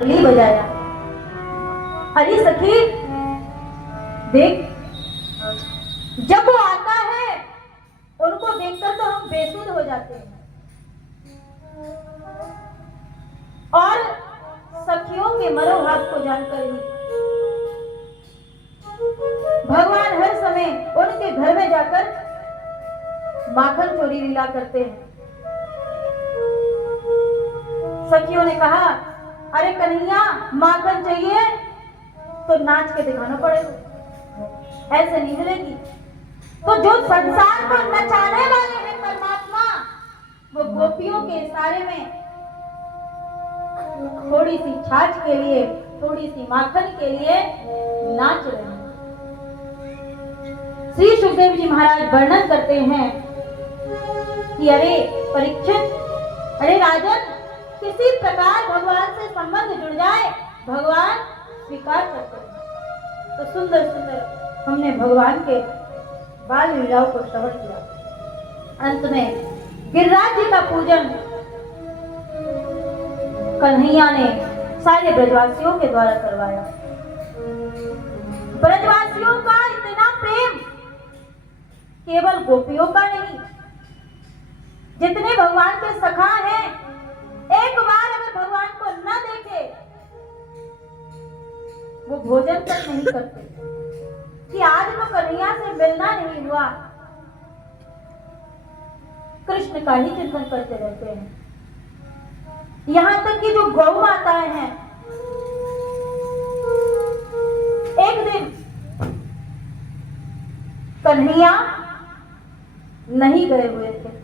मुरली बजाया। अरे सखी देख, जब वो आता है उनको देखकर तो हम बेसुध हो जाते हैं। और सखियों के मनोभाव को जानकर ही भगवान हर समय उनके घर में जाकर माखन चोरी लीला करते हैं। सखियों ने कहा, अरे कन्हैया, माखन चाहिए तो नाच के दिखाना पड़ेगा, ऐसे नहीं मिलेगी। तो जो संसार को नचाने वाले हैं परमात्मा, वो गोपियों के इशारे में थोड़ी सी छाछ के लिए, थोड़ी सी माखन के लिए नाच रहे हैं। श्री सुखदेव जी महाराज वर्णन करते हैं कि अरे परीक्षित, अरे राजन, किसी प्रकार भगवान से संबंध जुड़ जाए, भगवान स्वीकार करते हैं। तो सुंदर सुंदर हमने भगवान के बाल लीलाओं को श्रवण किया। अंत में गिरिराज जी का पूजन कन्हैया ने सारे ब्रजवासियों के द्वारा करवाया। ब्रजवासियों का इतना प्रेम केवल गोपियों का नहीं, जितने भगवान के सखा हैं, एक बार अगर भगवान को न देखे वो भोजन तक नहीं करते कि आज तो कन्हैया से मिलना नहीं हुआ, कृष्ण का ही चिंतन करते रहते हैं। यहां तक कि जो गौ माताएं हैं, एक दिन कन्हैया नहीं गए हुए थे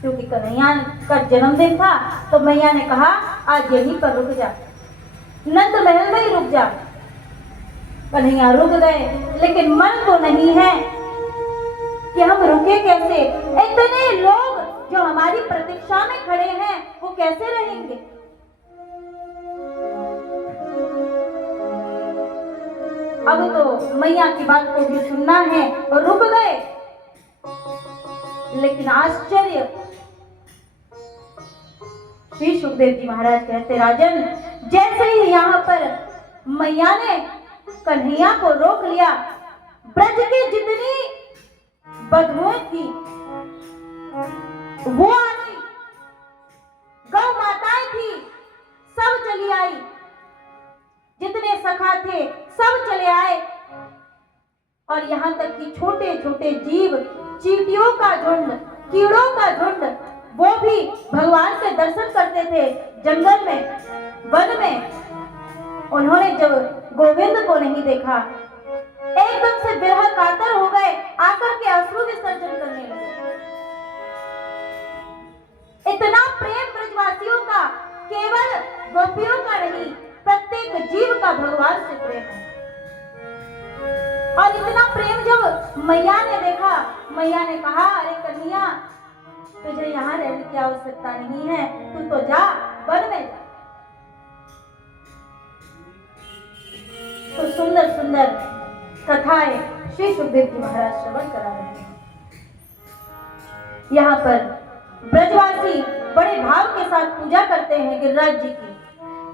क्योंकि कन्हैया का जन्मदिन था, तो मैया ने कहा आज यहीं पर रुक जा, नंद महल में ही रुक जा। कन्हैया रुक गए, लेकिन मन तो नहीं है कि हम रुके कैसे, इतने लोग जो हमारी प्रतीक्षा में खड़े हैं वो कैसे रहेंगे। अब तो मैया की बात को भी सुनना है और रुक गए। लेकिन आश्चर्य, श्री सुखदेव जी महाराज कहते, राजन, जैसे ही यहाँ पर मैया ने कन्हैया को रोक लिया, ब्रज की जितनी बधुएं थी वो आ गई, गौ माताएं थी सब चली आई, जितने सखा थे सब चले आए, और यहाँ तक कि छोटे छोटे जीव, चींटियों का झुंड, कीड़ों का झुंड, वो भी भगवान के दर्शन करते थे जंगल में, वन में। उन्होंने जब गोविंद को नहीं देखा, एकदम से विरह कातर हो गए, आकर के अश्रु विसर्जन करने लगे। इतना प्रेम ब्रजवासियों का, केवल गोपियों का नहीं, प्रत्येक जीव का भगवान से प्रेम है। और इतना प्रेम जब मैया ने देखा, मैया ने कहा, अरे कन्हैया, तुझे यहाँ रहने की आवश्यकता नहीं है, तू तो जा, वन में जा। तो सुंदर सुंदर कथाएं श्री सुखदेव जी महाराज श्रवण करा रहे हैं। यहाँ पर ब्रजवासी बड़े भाव के साथ पूजा करते हैं गिरिराज जी की।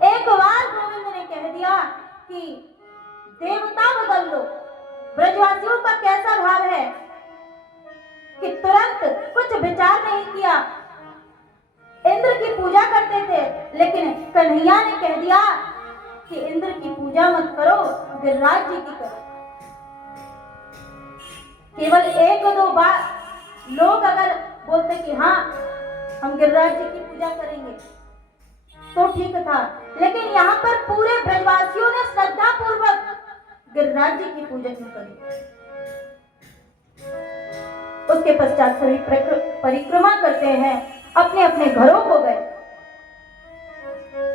एक बार गोविंद ने कह दिया कि देवता बदल लो। ब्रजवासियों का कैसा भाव है कि तुरंत कुछ विचार नहीं किया, इंद्र की पूजा करते थे, लेकिन कन्हैया ने कह दिया कि इंद्र की पूजा मत करो, गिरिराज जी की करो। केवल एक दो बार लोग अगर बोलते कि हाँ हम गिरिराज जी की पूजा करेंगे तो ठीक था, लेकिन यहाँ पर पूरे ब्रजवासियों ने श्रद्धा पूर्वक गिरिराज जी की पूजा क्यों करी। उसके पश्चात सभी परिक्रमा करते हैं, अपने अपने घरों को गए।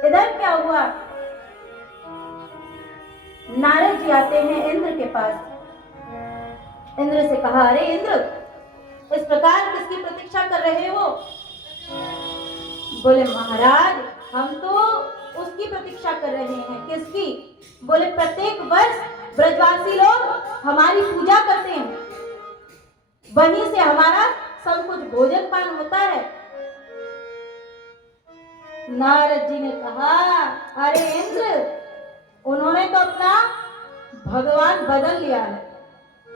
इधर क्या हुआ, नारद जी आते हैं इंद्र के पास। इंद्र से कहा, अरे इंद्र, इस प्रकार किसकी प्रतीक्षा कर रहे हो। बोले महाराज, हम तो उसकी प्रतीक्षा कर रहे हैं। किसकी। बोले प्रत्येक वर्ष ब्रजवासी लोग हमारी पूजा करते हैं, वहीं से हमारा सब कुछ भोजन पान होता है। नारद जी ने कहा, अरे इंद्र, उन्होंने तो अपना भगवान बदल लिया है।